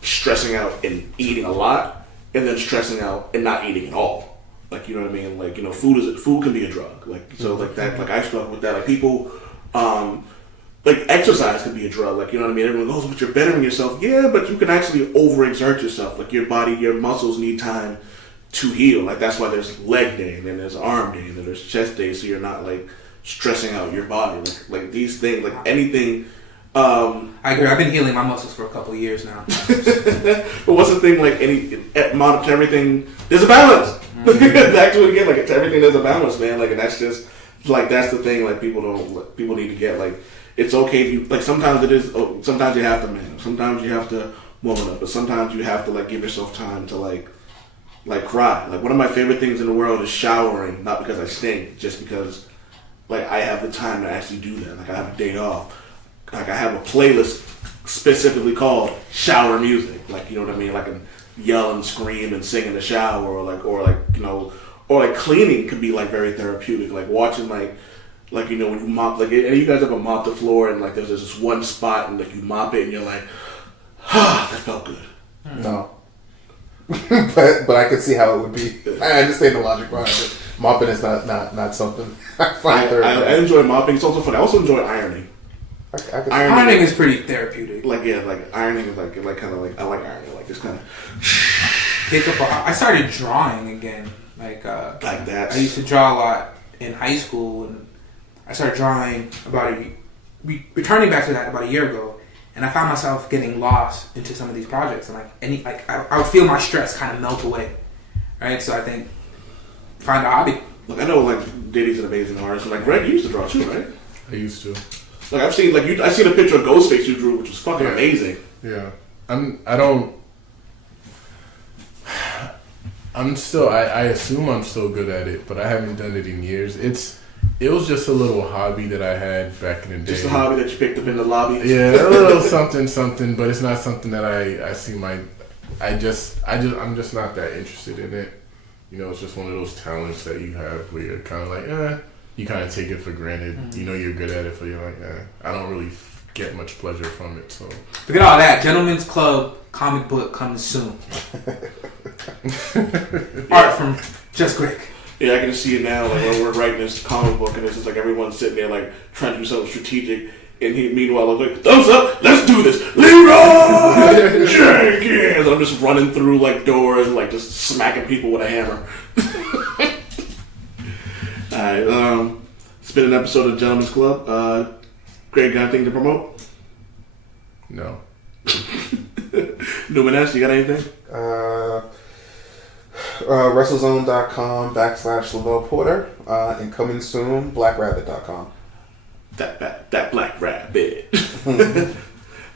stressing out and eating a lot, and then stressing out and not eating at all. Like, you know what I mean. Like, you know, food can be a drug. Like so, like that. Like I struggle with that. Like people. Like exercise can be a drug, like, you know what I mean? Everyone goes, but you're bettering yourself. Yeah, but you can actually overexert yourself. Like your body, your muscles need time to heal. Like that's why there's leg day, and then there's arm day, and then there's chest day, so you're not like stressing out your body. Like these things, like anything. I agree. I've been healing my muscles for a couple of years now. But what's the thing? Like to everything, there's a balance. Back to it again. Like to everything, there's a balance, man. Like, and that's just like that's the thing. Like people need to get like. It's okay if you like. Sometimes it is. Sometimes you have to man. Sometimes you have to woman up. But sometimes you have to like give yourself time to like cry. Like one of my favorite things in the world is showering. Not because I stink, just because like I have the time to actually do that. Like I have a day off. Like I have a playlist specifically called shower music. Like, you know what I mean. Like I can yell and scream and sing in the shower, or like you know, or like cleaning can be like very therapeutic. Like watching like, you know, when you mop, like, and you guys ever mop the floor and like there's this one spot and like you mop it and you're like, that felt good. No. but I can see how it would be. I understand the logic behind it. Mopping is not something I find I enjoy mopping. It's also fun. I also enjoy ironing. I can Ironing is pretty therapeutic. Like ironing is like kind of like I like ironing. Like just kind of Pick up. I started drawing again. Like that. I used to draw a lot in high school, and I started drawing returning back to that about a year ago. And I found myself getting lost into some of these projects, and I would feel my stress kind of melt away. Right. So I think find a hobby. Look, I know like Diddy's an amazing artist, and like Greg, you used to draw too, right? I used to. Like I've seen I seen a picture of Ghostface you drew, which was fucking amazing. Yeah. I assume I'm still good at it, but I haven't done it in years. It was just a little hobby that I had back in the day. Just a hobby that you picked up in the lobby. Yeah, a little something, but it's not something that I see I'm just not that interested in it. You know, it's just one of those talents that you have where you're kind of like, you kind of take it for granted. Mm-hmm. You know you're good at it, but you're like, I don't really get much pleasure from it. So forget all that. Gentleman's Club comic book comes soon. Art from Just Greg. Yeah, I can see it now. Like when we're writing this comic book, and it's just like everyone's sitting there like trying to do something strategic, and meanwhile I'm like, thumbs up, let's do this, Leroy Jenkins. I'm just running through like doors, like just smacking people with a hammer. All right, it's been an episode of Gentleman's Club. Greg, got anything to promote? No. Numenes, you got anything? WrestleZone.com/Lavelle Porter, and coming soon, BlackRabbit.com. That Black Rabbit.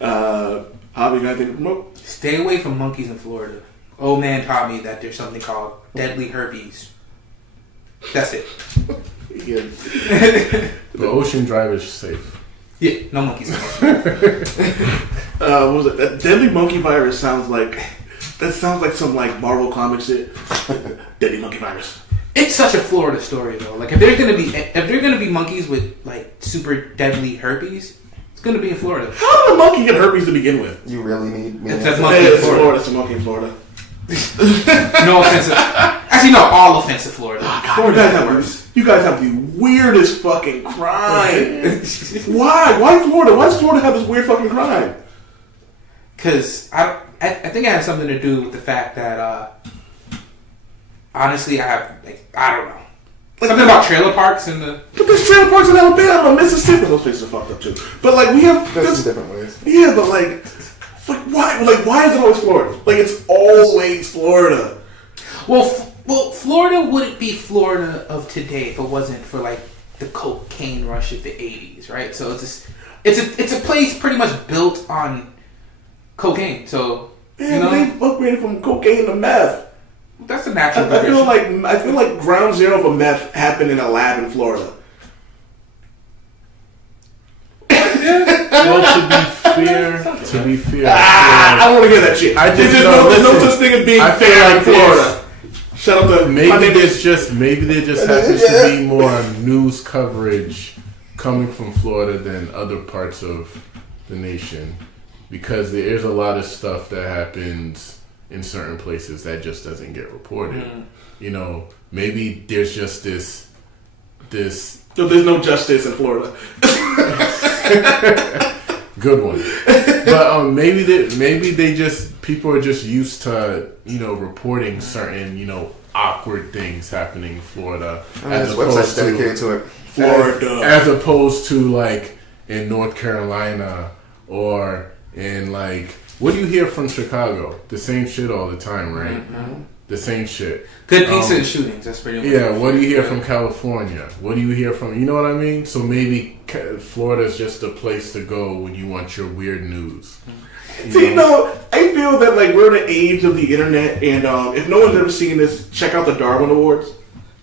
Hobby, got anything to promote? Stay away from monkeys in Florida. Old man taught me that there's something called deadly herpes. That's it. Yeah. The Ocean Drive is safe. Yeah, no monkeys. What was it? That deadly monkey virus sounds like some like Marvel comic shit. Deadly monkey virus. It's such a Florida story though. Like if there's gonna be monkeys with like super deadly herpes, it's gonna be in Florida. How did a monkey get herpes to begin with? You really need me. It's a monkey in Florida. It's a monkey in Florida. No offensive. Actually, no. All offensive Florida. God, you guys have the weirdest fucking crime. Why? Why Florida? Why does Florida have this weird fucking crime? Because I think it has something to do with the fact that honestly, I don't know. Something about trailer parks and the. But there's trailer parks in Alabama, Mississippi. Those places are fucked up too. But like we have. There's some different ways. Yeah, but why? Like why is it always Florida? Like it's always Florida. Well, Florida wouldn't be Florida of today if it wasn't for like the cocaine rush of the '80s, right? So it's a place pretty much built on cocaine. So Man, they upgraded from cocaine to meth. That's a natural. I feel like ground zero for meth happened in a lab in Florida. Well, to be fair, I don't want to hear that shit. There's no such thing as being fair in Florida. Shut up. Maybe there just happens to be more news coverage coming from Florida than other parts of the nation, because there's a lot of stuff that happens in certain places that just doesn't get reported. You know, maybe there's just this. So there's no justice in Florida. Good one. But maybe they just, people are just used to, reporting certain, awkward things happening in Florida. As website's dedicated to it. Florida. As opposed to like in North Carolina or in like, what do you hear from Chicago? The same shit all the time, right? Mm-hmm. The same shit. Good pizza and shootings. That's pretty much. Yeah. What do you hear from California? What do you hear from? You know what I mean? So maybe Florida's just a place to go when you want your weird news. See, I feel that like we're in the age of the internet, and if no one's ever seen this, check out the Darwin Awards.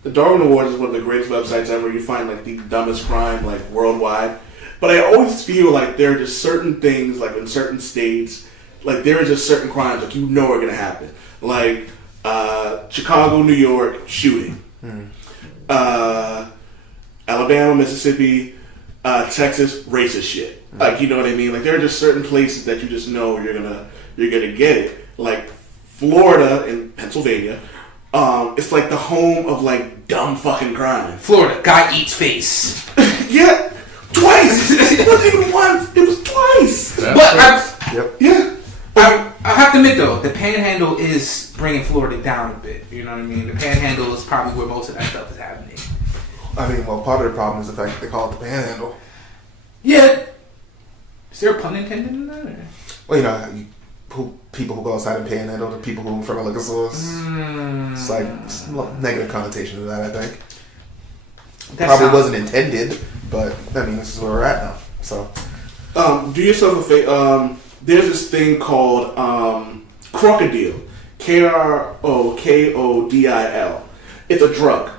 The Darwin Awards is one of the greatest websites ever. You find like the dumbest crime like worldwide. But I always feel like there are just certain things like in certain states, like there are just certain crimes like are gonna happen, like. Chicago, New York shooting. Alabama, Mississippi, Texas racist shit. Like you know what I mean? Like there are just certain places that you just know you're gonna get it. Like Florida and Pennsylvania It's like the home of like dumb fucking crime. Florida, guy eats face. Yeah, twice. It wasn't even once. It was twice. But Yep. Yeah. I have to admit though, the Panhandle is bringing Florida down a bit. You know what I mean? The Panhandle is probably where most of that stuff is happening. I mean, well, part of the problem is the fact that they call it the Panhandle. Yeah. Is there a pun intended in that? Or? Well, you know, people who go outside and Panhandle, the people who in front of liquor stores. It's like negative connotation to that, I think. That Probably sounds- wasn't intended, but I mean, this is where we're at now. So, Do yourself a favor. There's this thing called Crocodile. Krokodil. It's a drug,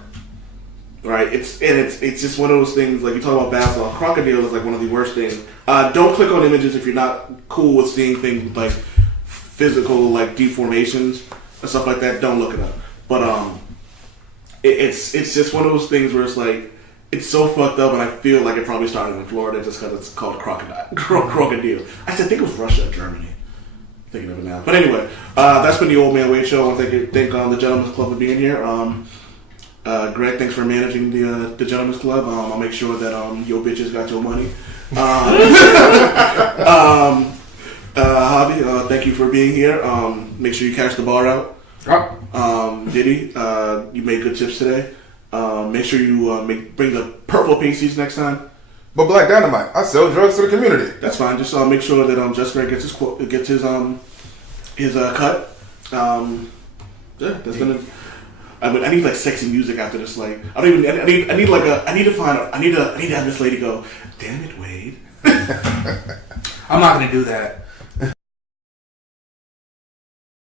right? It's just one of those things. Like you talk about basketball, Crocodile is like one of the worst things. Don't click on images if you're not cool with seeing things with, like physical like deformations and stuff like that. Don't look it up. But it's just one of those things where it's like. It's so fucked up, and I feel like it probably started in Florida just because it's called Crocodile. I think it was Russia or Germany. Thinking of it now. But anyway, that's been the Old Man Wade Show. I want to thank the Gentlemen's Club for being here. Greg, thanks for managing the Gentlemen's Club. I'll make sure that your bitches got your money. Javi, thank you for being here. Make sure you cash the bar out. Diddy, you made good tips today. Make sure you bring the purple pasties next time. but Black Dynamite, I sell drugs to the community. That's fine. Just make sure that Just Greg gets his cut. Yeah, that's been. I need like sexy music after this. Like I don't even. I need like a. I need to have this lady go. Damn it, Wade. I'm not gonna do that.